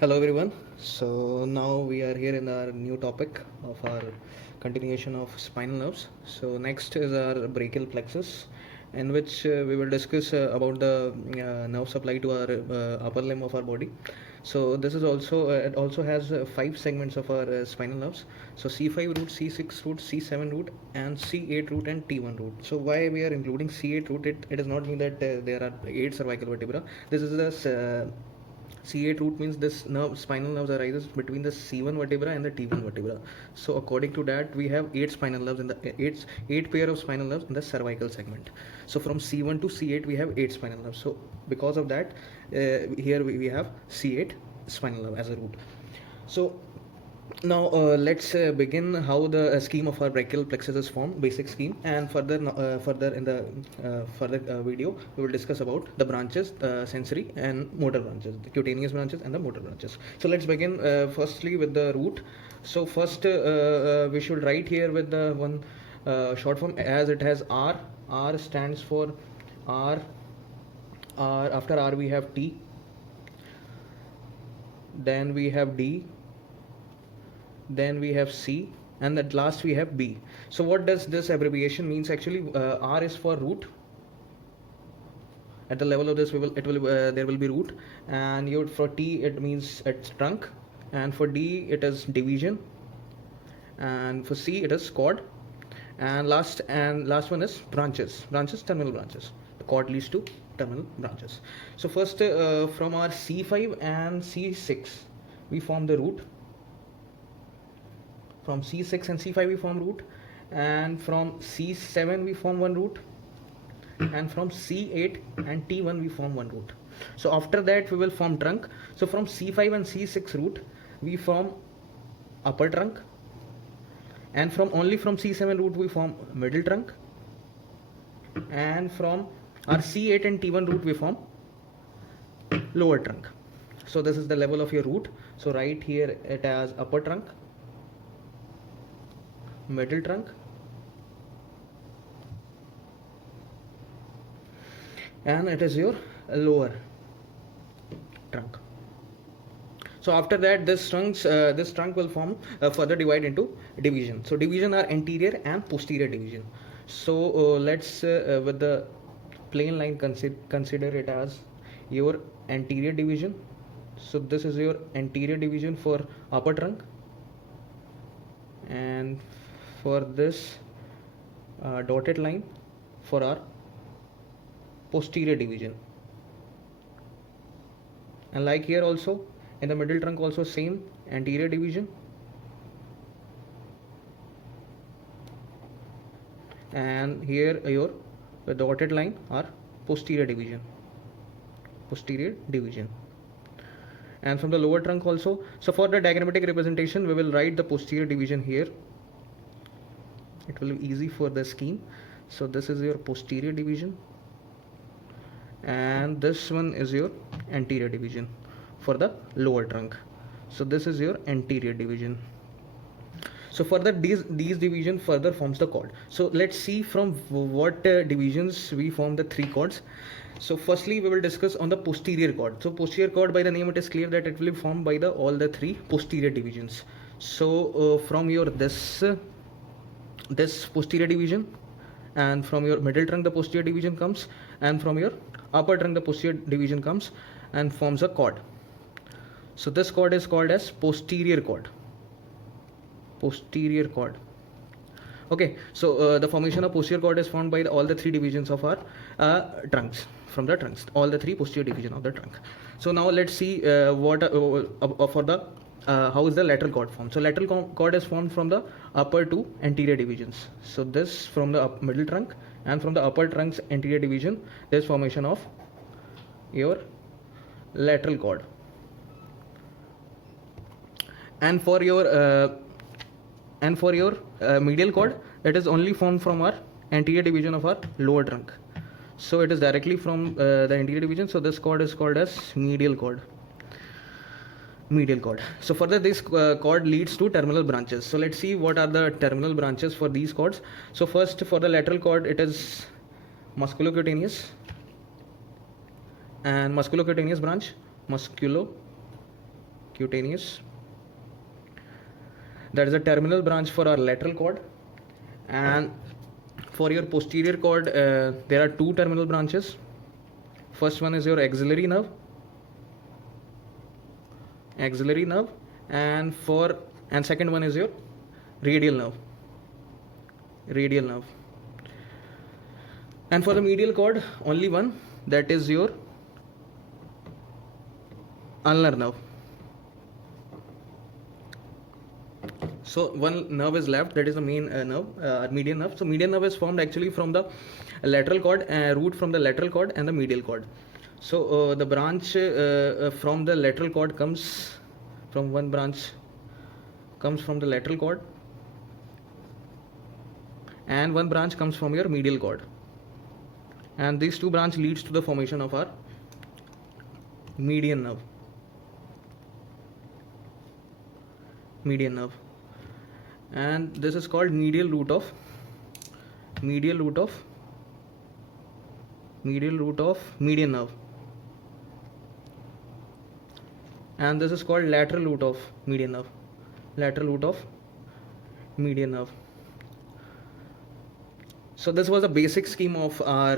Hello everyone. So now we are here in our new topic of our continuation of spinal nerves. So next is our brachial plexus, in which we will discuss about the nerve supply to our upper limb of our body. So this is also it also has five segments of our spinal nerves. So C5 root, C6 root, C7 root, and C8 root and T1 root. So why we are including C8 root? It does not mean that there are eight cervical vertebra. This is the C8 root means this nerve, spinal nerves arises between the C1 vertebra and the T1 vertebra. So according to that, we have eight spinal nerves in the eight pair of spinal nerves in the cervical segment. So from C1 to C8, we have eight spinal nerves. So because of that, here we have C8 spinal nerve as a root. So now let's begin how the scheme of our brachial plexus is formed, basic scheme, and further in the further video we will discuss about the branches, sensory and motor branches, the cutaneous branches and the motor branches. So let's begin firstly with the root. So first we should write here with the one short form, as it has R. R stands for R. R, after R we have T, then we have D, then we have C, and at last we have B. So what does this abbreviation means? Actually, R is for root. At the level of this, there will be root, and for T it means it's trunk, and for D it is division, and for C it is cord, and last one is branches. Terminal branches. The cord leads to terminal branches. So first, from our C5 and C6, we form the root. From C6 and C5 we form root, and from C7 we form one root, and from C8 and T1 we form one root. So after that we will form trunk. So from C5 and C6 root we form upper trunk, and from C7 root we form middle trunk, and from our C8 and T1 root we form lower trunk. So this is the level of your root. So right here it as upper trunk, middle trunk, and it is your lower trunk. So after that, this trunk will form further divide into division. So division are anterior and posterior division. So let's with the plain line consider it as your anterior division. So this is your anterior division for upper trunk, and for this dotted line for our posterior division. And like here also in the middle trunk also same anterior division, and here your the dotted line are posterior division. And from the lower trunk also. So for the diagrammatic representation we will write the posterior division here. It will be easy for the scheme. So this is your posterior division, and this one is your anterior division for the lower trunk. So this is your anterior division. So further these division further forms the cord. So let's see from what divisions we form the three cords. So firstly we will discuss on the posterior cord. So posterior cord, by the name it is clear that it will be formed by the all the three posterior divisions. So from your this posterior division, and from your middle trunk the posterior division comes, and from your upper trunk the posterior division comes and forms a cord. So this cord is called as posterior cord. Okay, so the formation of posterior cord is formed by all the three divisions of our trunks. From the trunks, all the three posterior division of the trunk. So now let's see what for the how is the lateral cord formed. So lateral cord is formed from the upper two anterior divisions. So this from the middle trunk, and from the upper trunk's anterior division there is formation of your lateral cord. And for your medial cord, it is only formed from our anterior division of our lower trunk. So it is directly from the anterior division. So this cord is called as medial cord. So further this cord leads to terminal branches. So let's see what are the terminal branches for these cords. So first, for the lateral cord, it is musculocutaneous and musculocutaneous branch, musculocutaneous cutaneous. That is a terminal branch for our lateral cord. And for your posterior cord, there are two terminal branches. First one is your axillary nerve, and second one is your radial nerve. And for the medial cord, only one, that is your ulnar nerve. So one nerve is left, that is the main nerve, median nerve. So median nerve is formed actually from the lateral cord, root from the lateral cord and the medial cord. So the branch from the lateral cord comes from the lateral cord, and one branch comes from your medial cord, and these two branch leads to the formation of our median nerve. And this is called medial root of median nerve, and this is called lateral root of median nerve. So this was a basic scheme of our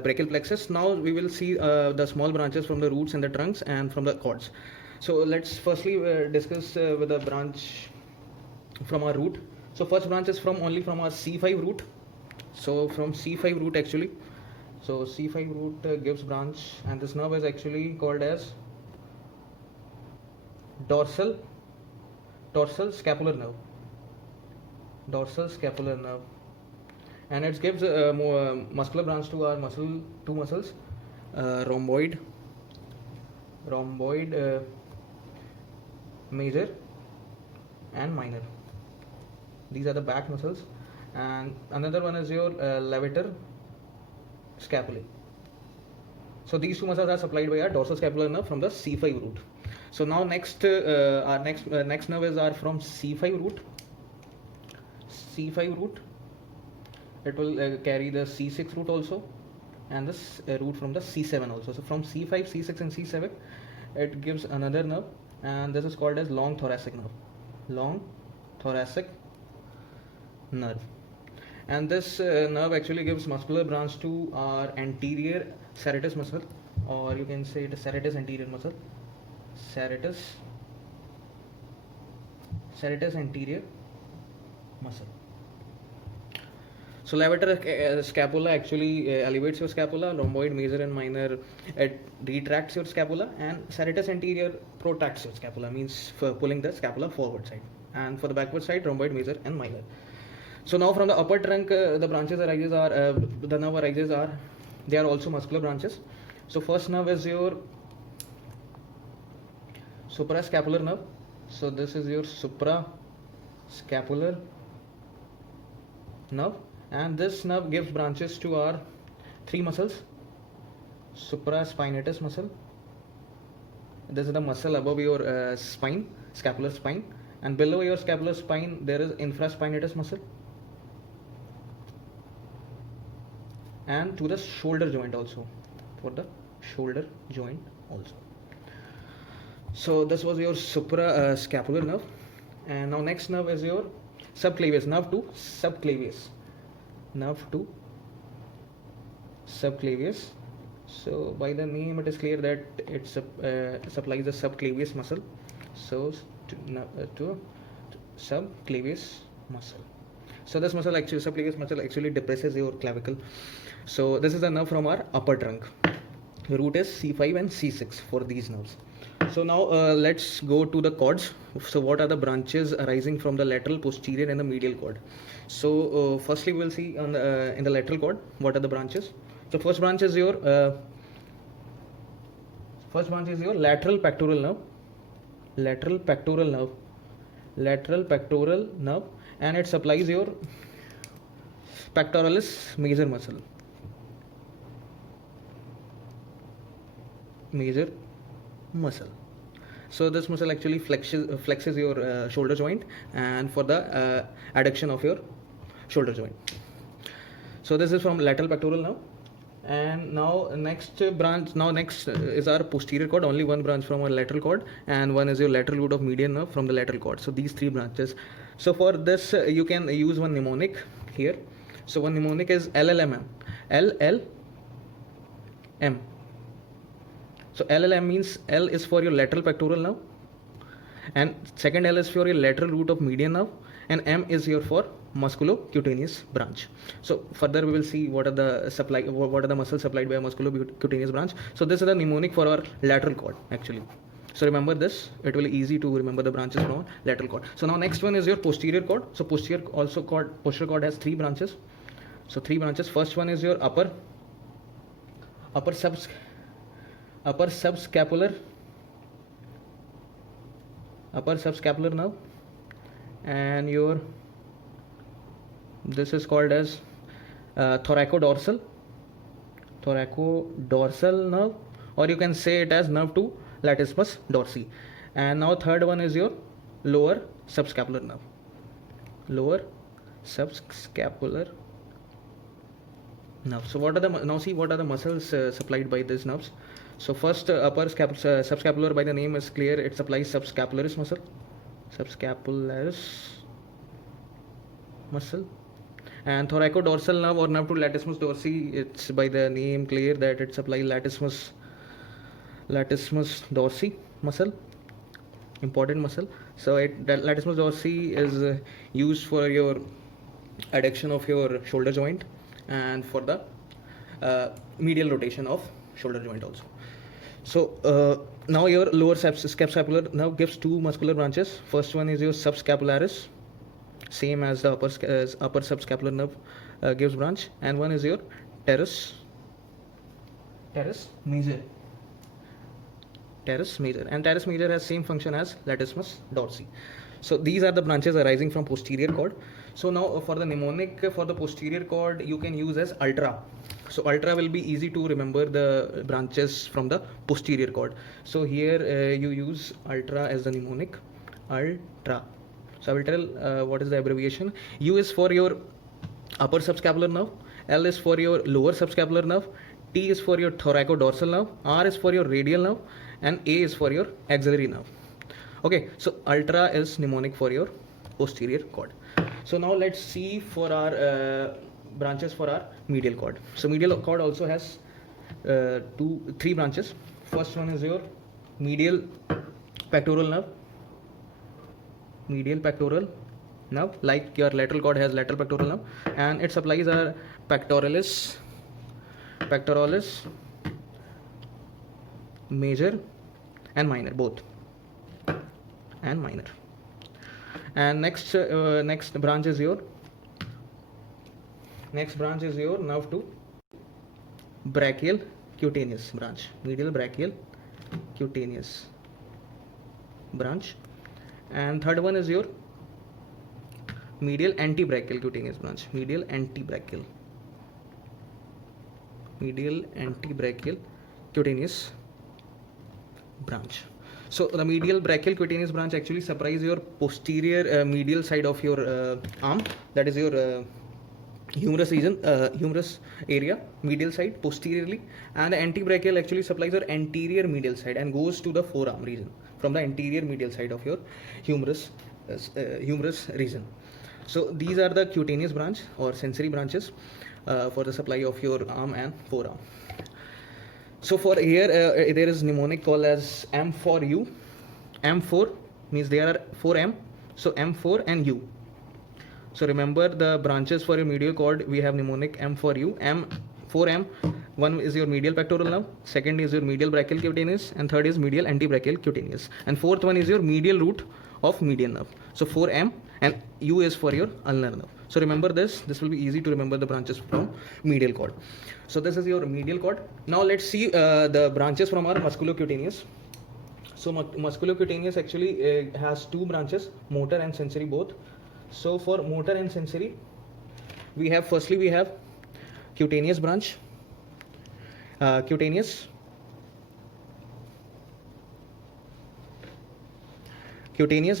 brachial plexus. Now we will see the small branches from the roots and the trunks and from the cords. So let's firstly discuss with the branch from our root. So first branch is only from our C5 root. So from C5 root actually, so C5 root gives branch, and this nerve is actually called as dorsal scapular nerve, and it gives more muscular branch to our two muscles, rhomboid major and minor. These are the back muscles, and another one is your levator scapulae. So these two muscles are supplied by our dorsal scapular nerve from the C5 root. So now next our next nerve is from C5 root. It will carry the C6 root also, and this root from the C7 also. So from C5, C6 and C7 it gives another nerve, and this is called as long thoracic nerve. And this nerve actually gives muscular branch to our anterior serratus muscle, or you can say it is serratus anterior muscle. Serratus anterior muscle. So levator scapula actually elevates your scapula, rhomboid major and minor it retracts your scapula, and serratus anterior protracts your scapula, means for pulling the scapula forward side, and for the backward side rhomboid major and minor. So now from the upper trunk the branches arises are the nerve arises are they are also muscular branches. So first nerve is your suprascapular nerve. So this is your suprascapular nerve, and this nerve gives branches to our three muscles. Supraspinatus muscle, this is the muscle above your spine, scapular spine, and below your scapular spine there is infraspinatus muscle, and to the shoulder joint also, So this was your suprascapular nerve. And now next nerve is your subclavius, nerve 2 subclavius. So by the name it is clear that it supplies the subclavius muscle. So to subclavius muscle. So this muscle actually, subclavius muscle actually depresses your clavicle. So this is the nerve from our upper trunk. The root is C5 and C6 for these nerves. So now let's go to the cords. So what are the branches arising from the lateral, posterior and the medial cord? So firstly we will see on in the lateral cord what are the branches. So first branch is your lateral pectoral nerve, and it supplies your pectoralis major muscle. So this muscle actually flexes your shoulder joint, and for the adduction of your shoulder joint. So this is from lateral pectoral nerve, And now next branch, next is our posterior cord, only one branch from our lateral cord, and one is your lateral root of median nerve from the lateral cord. So these three branches. So for this you can use one mnemonic here. So one mnemonic is LLMM. LLM. So LLM means L is for your lateral pectoral nerve, and second L is for your lateral root of median nerve, and M is here for musculocutaneous branch. So further we will see what are the muscles supplied by a musculocutaneous branch. So this is the mnemonic for our lateral cord actually. So remember this, it will be easy to remember the branches from lateral cord. So now next one is your posterior cord. So posterior cord has three branches. So three branches. First one is your upper subscapular nerve, and your this is called as thoracodorsal nerve, or you can say it as nerve 2 latissimus dorsi. And now third one is your lower subscapular nerve. So what are the muscles supplied by these nerves? So first subscapular, by the name is clear, it supplies subscapularis muscle. And thoracodorsal nerve or nerve to latissimus dorsi, it's by the name clear that it supplies latissimus dorsi muscle, important muscle. So latissimus dorsi is used for your adduction of your shoulder joint and for the medial rotation of shoulder joint also. So now your lower subscapular nerve gives two muscular branches. First one is your subscapularis, same as the upper subscapular nerve gives branch, and one is your teres major. And teres major has same function as latissimus dorsi. So these are the branches arising from posterior cord. So now for the mnemonic for the posterior cord, you can use as ultra. So ultra will be easy to remember the branches from the posterior cord. So here you use ultra as the mnemonic, ultra. So I will tell what is the abbreviation. U is for your upper subscapular nerve, L is for your lower subscapular nerve, T is for your thoracodorsal nerve, R is for your radial nerve, and A is for your axillary nerve. Okay, so ultra is mnemonic for your posterior cord. So now let's see for our branches for our medial cord. So medial cord also has three branches. First one is your medial pectoral nerve, like your lateral cord has lateral pectoral nerve, and it supplies our pectoralis major and minor, both, and minor. And next branch is your nerve 2 brachial cutaneous branch, medial brachial cutaneous branch. And third one is your medial antebrachial cutaneous branch, medial antebrachial cutaneous branch. So the medial brachial cutaneous branch actually supplies your posterior medial side of your arm, that is your humerus region, humerus area, medial side posteriorly, and the antebrachial actually supplies your anterior medial side and goes to the forearm region from the anterior medial side of your humerus region. So these are the cutaneous branch or sensory branches for the supply of your arm and forearm. So for here there is mnemonic called as M4U. M4 means there are 4M, so M4 and U. So remember the branches for your medial cord, we have mnemonic M4U. M4M, one is your medial pectoral nerve, second is your medial brachial cutaneous, and third is medial antebrachial cutaneous, and fourth one is your medial root of median nerve. So 4M, and U is for your ulnar nerve. So remember this will be easy to remember the branches from medial cord. So this is your medial cord. Now let's see the branches from our musculocutaneous. So musculocutaneous actually has two branches, motor and sensory both. So for motor and sensory, we have cutaneous branch, cutaneous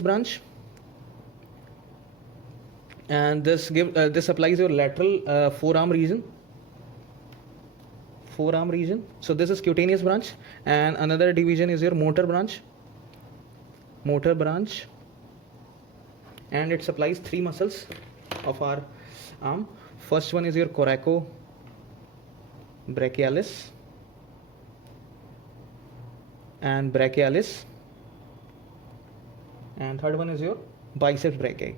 branch, and this supplies your lateral forearm region, forearm region. So this is cutaneous branch, and another division is your motor branch, and it supplies three muscles of our arm. First one is your coracobrachialis and brachialis, and third one is your biceps brachii.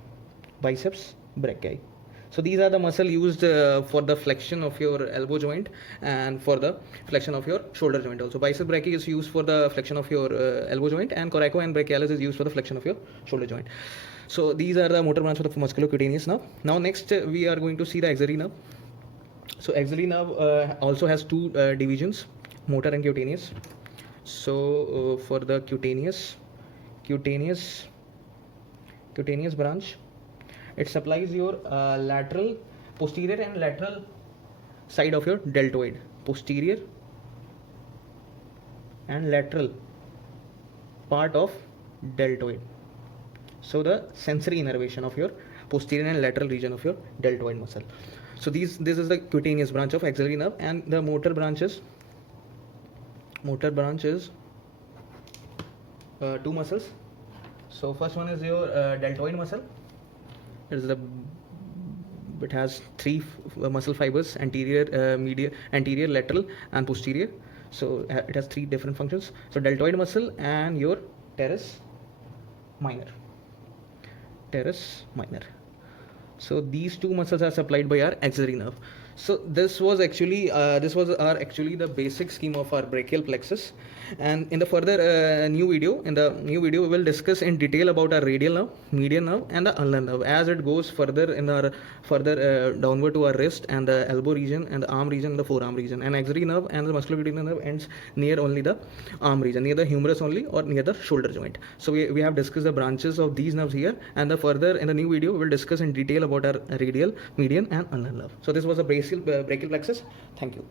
So these are the muscle used for the flexion of your elbow joint and for the flexion of your shoulder joint also. Biceps brachii is used for the flexion of your elbow joint, and coraco and brachialis is used for the flexion of your shoulder joint. So these are the motor branch of the musculocutaneous nerve. Now next we are going to see the axillary nerve. So axillary nerve also has two divisions, motor and cutaneous. So for the cutaneous branch, it supplies your posterior and lateral side of your deltoid, posterior and lateral part of deltoid. So the sensory innervation of your posterior and lateral region of your deltoid muscle. So this is the cutaneous branch of axillary nerve, and the motor branch is two muscles. So first one is your deltoid muscle. It has three muscle fibers: anterior, anterior, lateral, and posterior. So it has three different functions. So deltoid muscle and your teres minor. So these two muscles are supplied by our axillary nerve. So this was actually the basic scheme of our brachial plexus, and in the further new video we will discuss in detail about our radial nerve, median nerve, and the ulnar nerve as it goes further in our downward to our wrist and the elbow region and the arm region and the forearm region. And axillary nerve and the musculocutaneous nerve ends near only the arm region, near the humerus only, or near the shoulder joint. So we have discussed the branches of these nerves here, and the further in the new video we will discuss in detail about our radial, median, and ulnar nerve. So this was a brachial plexus. Thank you.